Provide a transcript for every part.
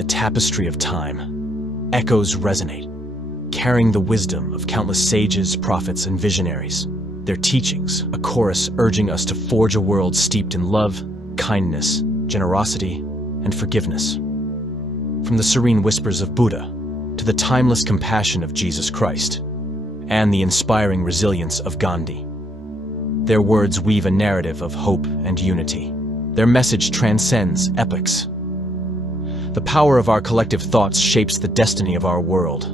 the tapestry of time, echoes resonate, carrying the wisdom of countless sages, prophets, and visionaries. Their teachings, a chorus urging us to forge a world steeped in love, kindness, generosity, and forgiveness. From the serene whispers of Buddha to the timeless compassion of Jesus Christ, and the inspiring resilience of Gandhi. Their words weave a narrative of hope and unity. Their message transcends epochs. The power of our collective thoughts shapes the destiny of our world.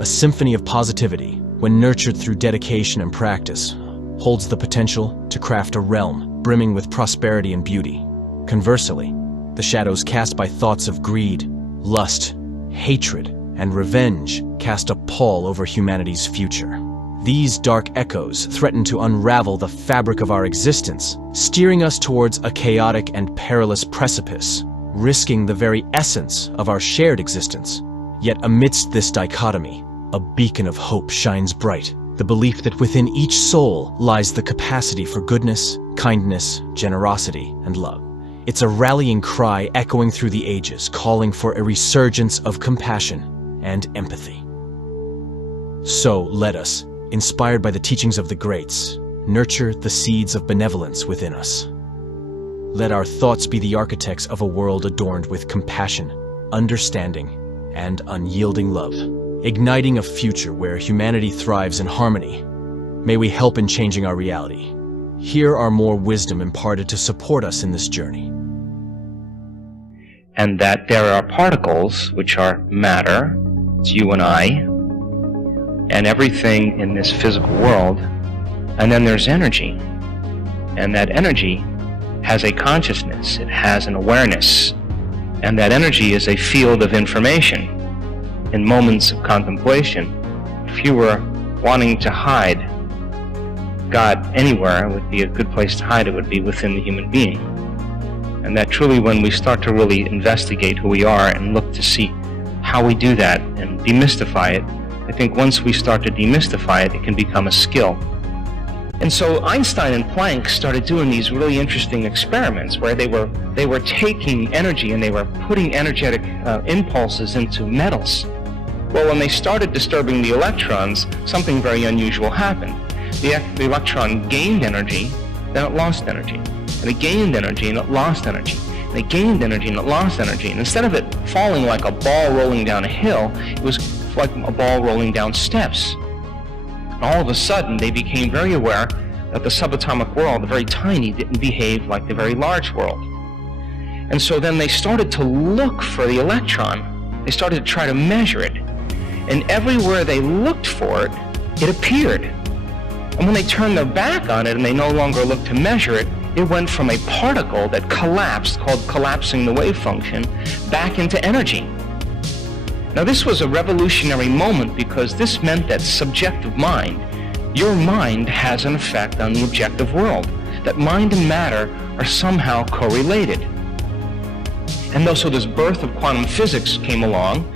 A symphony of positivity, when nurtured through dedication and practice, holds the potential to craft a realm brimming with prosperity and beauty. Conversely, the shadows cast by thoughts of greed, lust, hatred, and revenge cast a pall over humanity's future. These dark echoes threaten to unravel the fabric of our existence, steering us towards a chaotic and perilous precipice, risking the very essence of our shared existence. Yet amidst this dichotomy, a beacon of hope shines bright, the belief that within each soul lies the capacity for goodness, kindness, generosity, and love. It's a rallying cry echoing through the ages, calling for a resurgence of compassion and empathy. So let us, inspired by the teachings of the greats, nurture the seeds of benevolence within us. Let our thoughts be the architects of a world adorned with compassion, understanding, and unyielding love, igniting a future where humanity thrives in harmony. May we help in changing our reality. Here are more wisdom imparted to support us in this journey. And that there are particles, which are matter, it's you and I, and everything in this physical world, and then there's energy. And that energy has a consciousness, it has an awareness, and that energy is a field of information. In moments of contemplation, if you were wanting to hide God anywhere, it would be a good place to hide it, would be within the human being. And that truly, when we start to really investigate who we are and look to see how we do that and demystify it, I think once we start to demystify it, it can become a skill. And so Einstein and Planck started doing these really interesting experiments where they were taking energy and they were putting energetic impulses into metals. Well, when they started disturbing the electrons, something very unusual happened. The electron gained energy, then it lost energy. And it gained energy and it lost energy. And it gained energy and it lost energy. And instead of it falling like a ball rolling down a hill, it was like a ball rolling down steps. And all of a sudden, they became very aware that the subatomic world, the very tiny, didn't behave like the very large world. And so then they started to look for the electron. They started to try to measure it. And everywhere they looked for it, it appeared. And when they turned their back on it and they no longer looked to measure it, it went from a particle that collapsed, called collapsing the wave function, back into energy. Now this was a revolutionary moment because this meant that subjective mind, your mind has an effect on the objective world, that mind and matter are somehow correlated. And so this birth of quantum physics came along,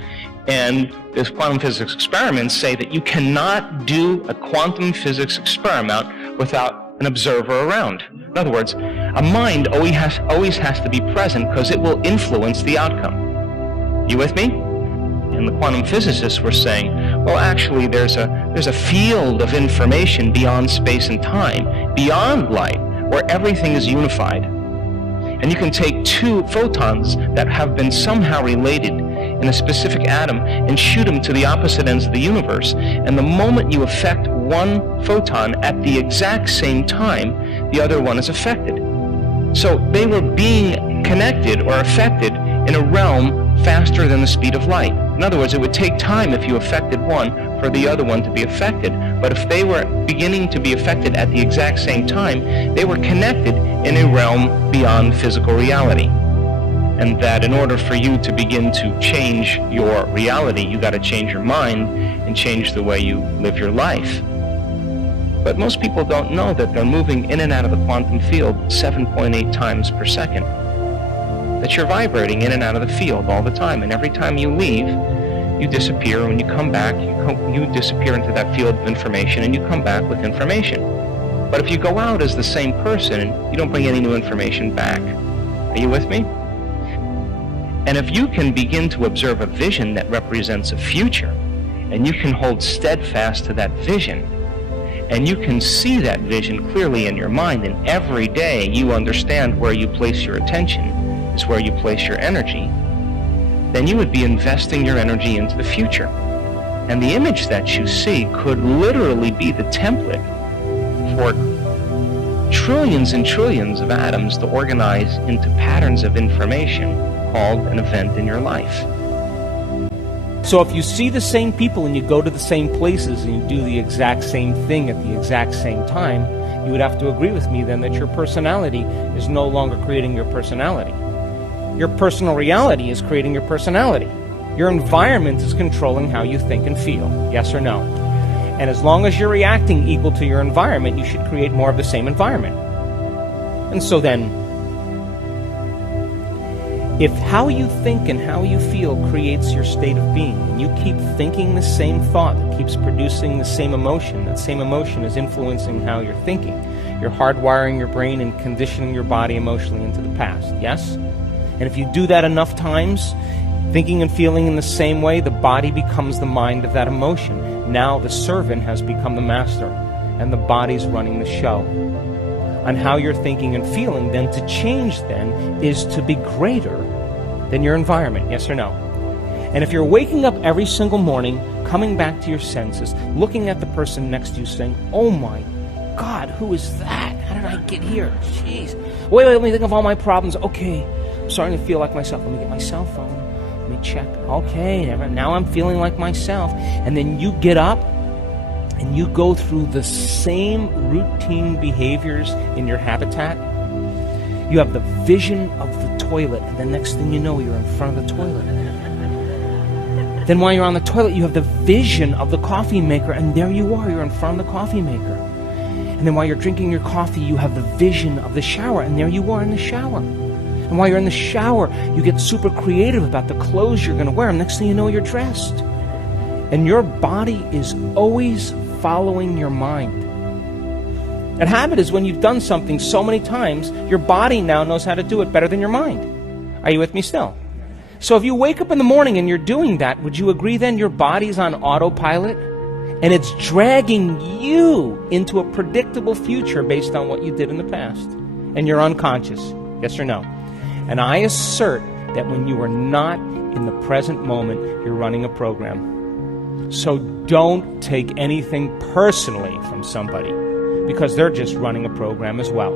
and this quantum physics experiments say that you cannot do a quantum physics experiment without an observer around. In other words, a mind always has to be present because it will influence the outcome. You with me? And the quantum physicists were saying, well, actually, there's a field of information beyond space and time, beyond light, where everything is unified. And you can take two photons that have been somehow related in a specific atom and shoot them to the opposite ends of the universe. And the moment you affect one photon at the exact same time, the other one is affected. So they were being connected or affected in a realm faster than the speed of light. In other words, it would take time if you affected one for the other one to be affected. But if they were beginning to be affected at the exact same time, they were connected in a realm beyond physical reality. And that in order for you to begin to change your reality, you got to change your mind and change the way you live your life. But most people don't know that they're moving in and out of the quantum field 7.8 times per second. That you're vibrating in and out of the field all the time, and every time you leave, you disappear. When you come back, you disappear into that field of information, and you come back with information. But if you go out as the same person, you don't bring any new information back. Are you with me? And if you can begin to observe a vision that represents a future, and you can hold steadfast to that vision, and you can see that vision clearly in your mind, and every day you understand where you place your attention is where you place your energy, then you would be investing your energy into the future. And the image that you see could literally be the template for trillions and trillions of atoms to organize into patterns of information called an event in your life. So if you see the same people and you go to the same places and you do the exact same thing at the exact same time, you would have to agree with me then that your personality is no longer creating your personality. Your personal reality is creating your personality. Your environment is controlling how you think and feel, yes or no? And as long as you're reacting equal to your environment, you should create more of the same environment. And so then, if how you think and how you feel creates your state of being, and you keep thinking the same thought that keeps producing the same emotion, that same emotion is influencing how you're thinking. You're hardwiring your brain and conditioning your body emotionally into the past, yes? And if you do that enough times, thinking and feeling in the same way, the body becomes the mind of that emotion. Now the servant has become the master, and the body's running the show. On how you're thinking and feeling, then to change then is to be greater than your environment, yes or no? And if you're waking up every single morning, coming back to your senses, looking at the person next to you saying, oh my God, who is that? How did I get here? Jeez. Wait, let me think of all my problems. Okay, I'm starting to feel like myself. Let me get my cell phone. Let me check. Okay, now I'm feeling like myself. And then you get up and you go through the same routine behaviors in your habitat. You have the vision of the toilet, and the next thing you know, you're in front of the toilet. Then while you're on the toilet, you have the vision of the coffee maker, and there you are, you're in front of the coffee maker. And then while you're drinking your coffee, you have the vision of the shower, and there you are in the shower. And while you're in the shower, you get super creative about the clothes you're going to wear, and next thing you know, you're dressed. And your body is always following your mind. And habit is when you've done something so many times, your body now knows how to do it better than your mind. Are you with me still? So if you wake up in the morning and you're doing that, would you agree then your body's on autopilot? And it's dragging you into a predictable future based on what you did in the past. And you're unconscious. Yes or no? And I assert that when you are not in the present moment, you're running a program. So don't take anything personally from somebody, because they're just running a program as well.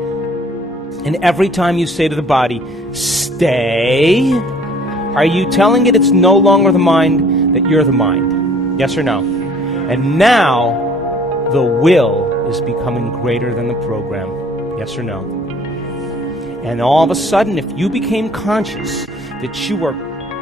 And every time you say to the body, stay, are you telling it it's no longer the mind, that you're the mind? Yes or no? And now the will is becoming greater than the program. Yes or no? And all of a sudden, if you became conscious that you were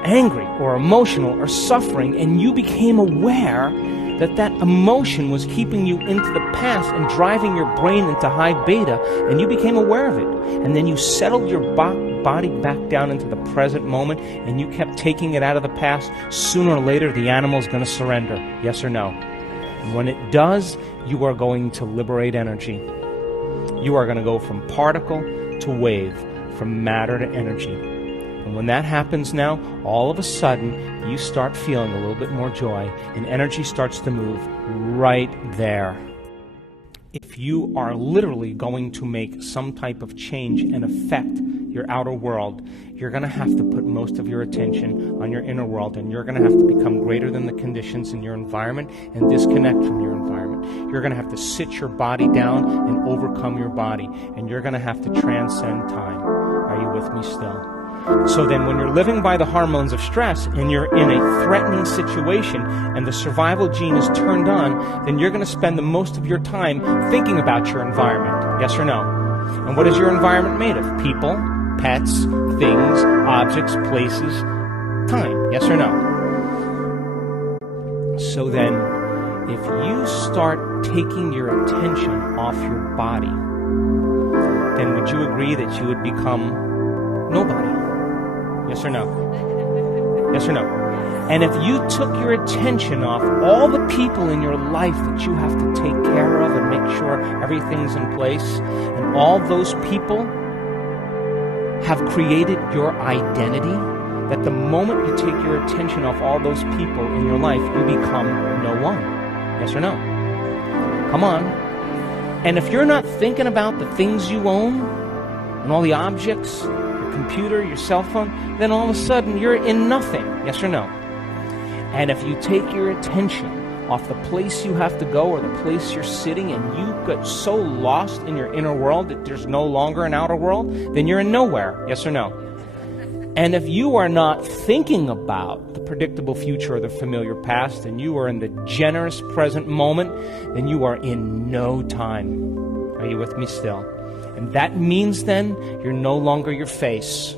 angry or emotional or suffering, and you became aware that that emotion was keeping you into the past and driving your brain into high beta, and you became aware of it, and then you settled your body back down into the present moment, and you kept taking it out of the past, sooner or later the animal's going to surrender. Yes or no? And when it does, you are going to liberate energy. You are going to go from particle to wave, from matter to energy. And when that happens now, all of a sudden, you start feeling a little bit more joy, and energy starts to move right there. If you are literally going to make some type of change and affect your outer world, you're going to have to put most of your attention on your inner world, and you're going to have to become greater than the conditions in your environment and disconnect from your environment. You're going to have to sit your body down and overcome your body, and you're going to have to transcend time. Are you with me still? So then when you're living by the hormones of stress and you're in a threatening situation and the survival gene is turned on, then you're going to spend the most of your time thinking about your environment. Yes or no? And what is your environment made of? People, pets, things, objects, places, time. Yes or no? So then, if you start taking your attention off your body, then would you agree that you would become nobody? Yes or no? Yes or no? And if you took your attention off all the people in your life that you have to take care of and make sure everything's in place, and all those people have created your identity, that the moment you take your attention off all those people in your life, you become no one? Yes or no? Come on. And if you're not thinking about the things you own and all the objects, your computer, your cell phone, then all of a sudden you're in nothing. Yes or no? And if you take your attention off the place you have to go or the place you're sitting and you get so lost in your inner world that there's no longer an outer world, then you're in nowhere. Yes or no? And if you are not thinking about the predictable future or the familiar past, and you are in the generous present moment, then you are in no time. Are you with me still? And that means then you're no longer your face.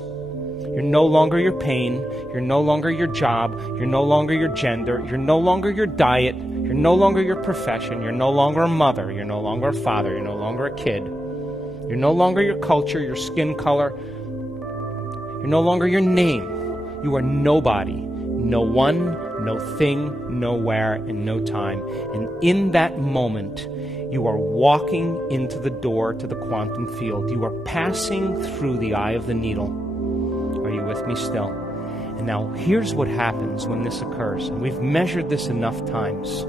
You're no longer your pain. You're no longer your job. You're no longer your gender. You're no longer your diet. You're no longer your profession. You're no longer a mother. You're no longer a father. You're no longer a kid. You're no longer your culture, your skin color. You're no longer your name. You are nobody. No one, no thing, nowhere, and no time. And in that moment, you are walking into the door to the quantum field. You are passing through the eye of the needle. Are you with me still? And now here's what happens when this occurs. And we've measured this enough times.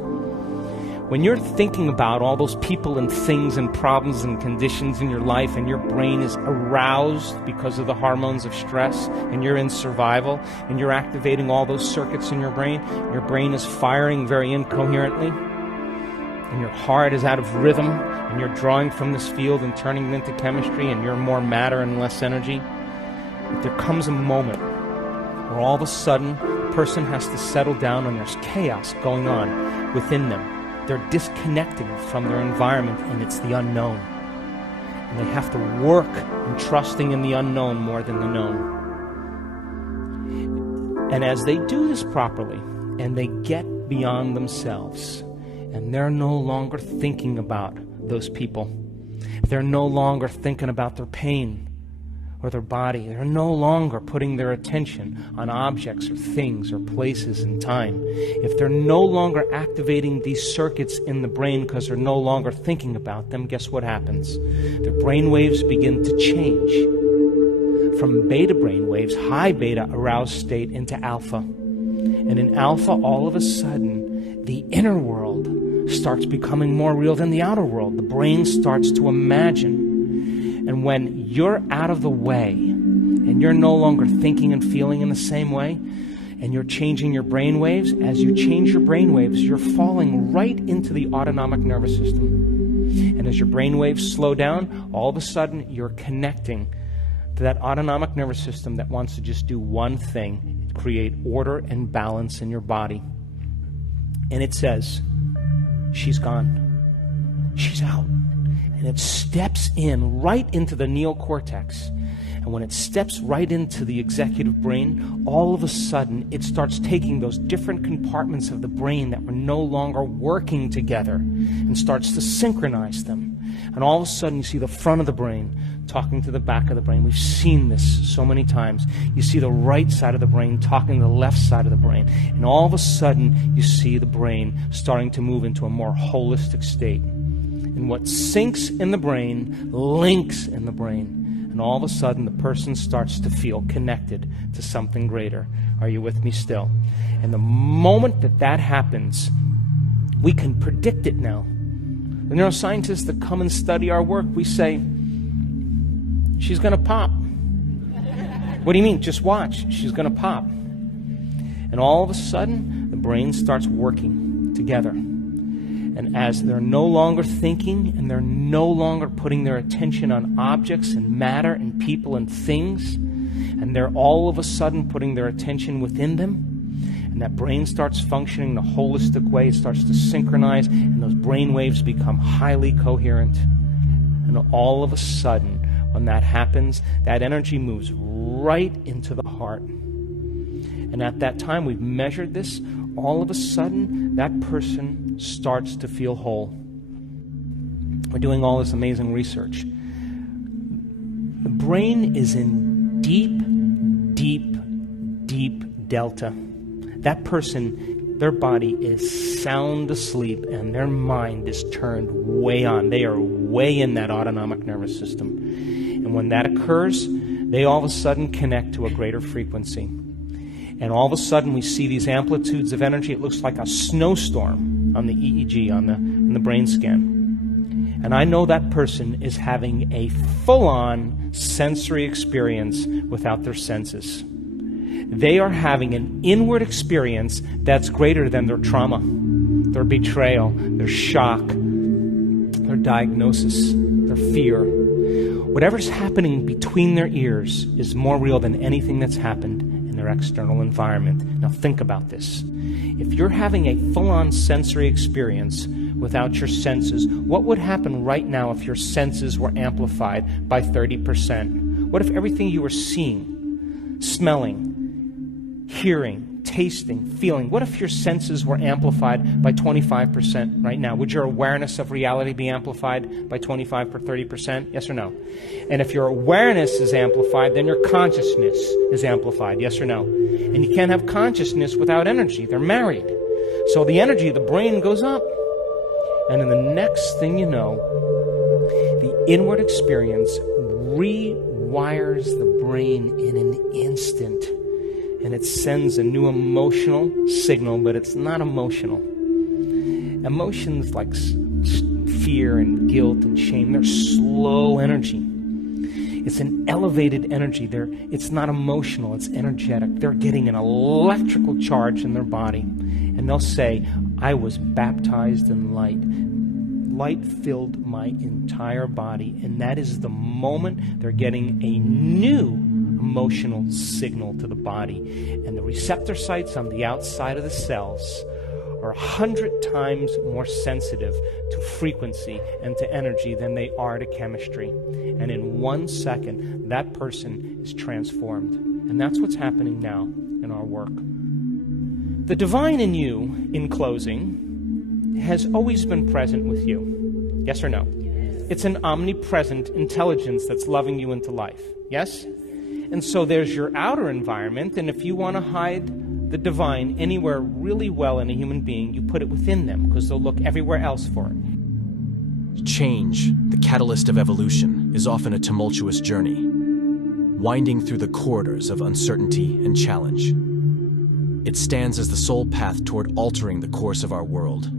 When you're thinking about all those people and things and problems and conditions in your life, and your brain is aroused because of the hormones of stress, and you're in survival, and you're activating all those circuits in your brain is firing very incoherently, and your heart is out of rhythm, and you're drawing from this field and turning it into chemistry, and you're more matter and less energy. But there comes a moment where all of a sudden a person has to settle down and there's chaos going on within them. They're disconnecting from their environment, and it's the unknown. And they have to work in trusting in the unknown more than the known. And as they do this properly, and they get beyond themselves, and they're no longer thinking about those people, they're no longer thinking about their pain or their body. They're no longer putting their attention on objects or things or places and time. If they're no longer activating these circuits in the brain because they're no longer thinking about them, guess what happens? The brain waves begin to change from beta brain waves, high beta aroused state, into alpha. And in alpha, all of a sudden, the inner world starts becoming more real than the outer world. The brain starts to imagine. And when you're out of the way, and you're no longer thinking and feeling in the same way, and you're changing your brain waves, as you change your brain waves, you're falling right into the autonomic nervous system. And as your brain waves slow down, all of a sudden you're connecting to that autonomic nervous system that wants to just do one thing: create order and balance in your body. And it says, she's gone. She's out. And it steps in right into the neocortex. And when it steps right into the executive brain, all of a sudden it starts taking those different compartments of the brain that were no longer working together and starts to synchronize them. And all of a sudden you see the front of the brain talking to the back of the brain. We've seen this so many times. You see the right side of the brain talking to the left side of the brain. And all of a sudden you see the brain starting to move into a more holistic state. And what sinks in the brain links in the brain. And all of a sudden, the person starts to feel connected to something greater. Are you with me still? And the moment that that happens, we can predict it now. The neuroscientists that come and study our work, we say, she's going to pop. What do you mean? Just watch. She's going to pop. And all of a sudden, the brain starts working together. And as they're no longer thinking and they're no longer putting their attention on objects and matter and people and things, and they're all of a sudden putting their attention within them, and that brain starts functioning in a holistic way, it starts to synchronize, and those brain waves become highly coherent. And all of a sudden, when that happens, that energy moves right into the heart. And at that time, we've measured this, all of a sudden, that person starts to feel whole. We're doing all this amazing research. The brain is in deep, deep, deep delta. That person, their body is sound asleep and their mind is turned way on. They are way in that autonomic nervous system. And when that occurs, they all of a sudden connect to a greater frequency. And all of a sudden we see these amplitudes of energy. It looks like a snowstorm on the EEG, in the brain scan. And I know that person is having a full-on sensory experience without their senses. They are having an inward experience that's greater than their trauma, their betrayal, their shock, their diagnosis, their fear. Whatever's happening between their ears is more real than anything that's happened in their external environment. Now think about this. If you're having a full-on sensory experience without your senses, what would happen right now if your senses were amplified by 30%? What if everything you were seeing, smelling, hearing, tasting, feeling, what if your senses were amplified by 25% right now? Would your awareness of reality be amplified by 25 or 30%? Yes or no? And if your awareness is amplified, then your consciousness is amplified. Yes or no? And you can't have consciousness without energy. They're married. So the energy of the brain goes up. And then the next thing you know, the inward experience rewires the brain in an instant. And it sends a new emotional signal, but it's not emotional. Emotions like fear and guilt and shame, they're slow energy. It's an elevated energy. It's not emotional, it's energetic. They're getting an electrical charge in their body. And they'll say, I was baptized in light. Light filled my entire body. And that is the moment they're getting a new emotional signal to the body. And the receptor sites on the outside of the cells are 100 times more sensitive to frequency and to energy than they are to chemistry. And in 1 second, that person is transformed. And that's what's happening now in our work. The divine in you, in closing, has always been present with you. Yes or no? Yes. It's an omnipresent intelligence that's loving you into life. Yes? And so there's your outer environment, and if you want to hide the divine anywhere really well in a human being, you put it within them, because they'll look everywhere else for it. Change, the catalyst of evolution, is often a tumultuous journey, winding through the corridors of uncertainty and challenge. It stands as the sole path toward altering the course of our world,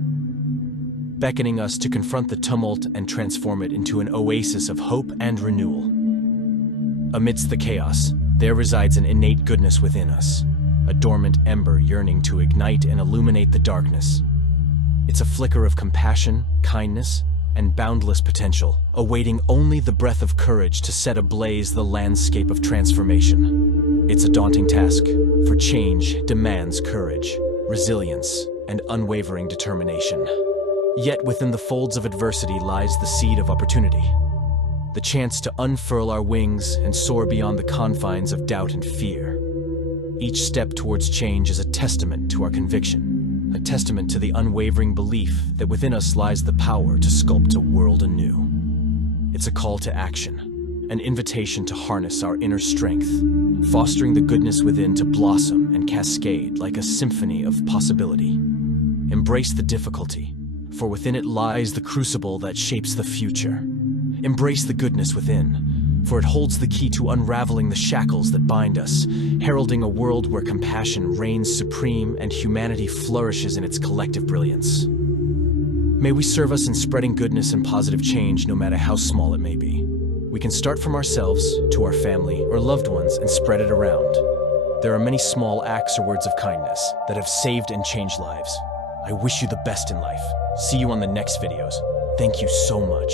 beckoning us to confront the tumult and transform it into an oasis of hope and renewal. Amidst the chaos, there resides an innate goodness within us, a dormant ember yearning to ignite and illuminate the darkness. It's a flicker of compassion, kindness, and boundless potential, awaiting only the breath of courage to set ablaze the landscape of transformation. It's a daunting task, for change demands courage, resilience, and unwavering determination. Yet within the folds of adversity lies the seed of opportunity. The chance to unfurl our wings and soar beyond the confines of doubt and fear. Each step towards change is a testament to our conviction, a testament to the unwavering belief that within us lies the power to sculpt a world anew. It's a call to action, an invitation to harness our inner strength, fostering the goodness within to blossom and cascade like a symphony of possibility. Embrace the difficulty, for within it lies the crucible that shapes the future. Embrace the goodness within, for it holds the key to unraveling the shackles that bind us, heralding a world where compassion reigns supreme and humanity flourishes in its collective brilliance. May we serve us in spreading goodness and positive change, no matter how small it may be. We can start from ourselves, to our family or loved ones, and spread it around. There are many small acts or words of kindness that have saved and changed lives. I wish you the best in life. See you on the next videos. Thank you so much.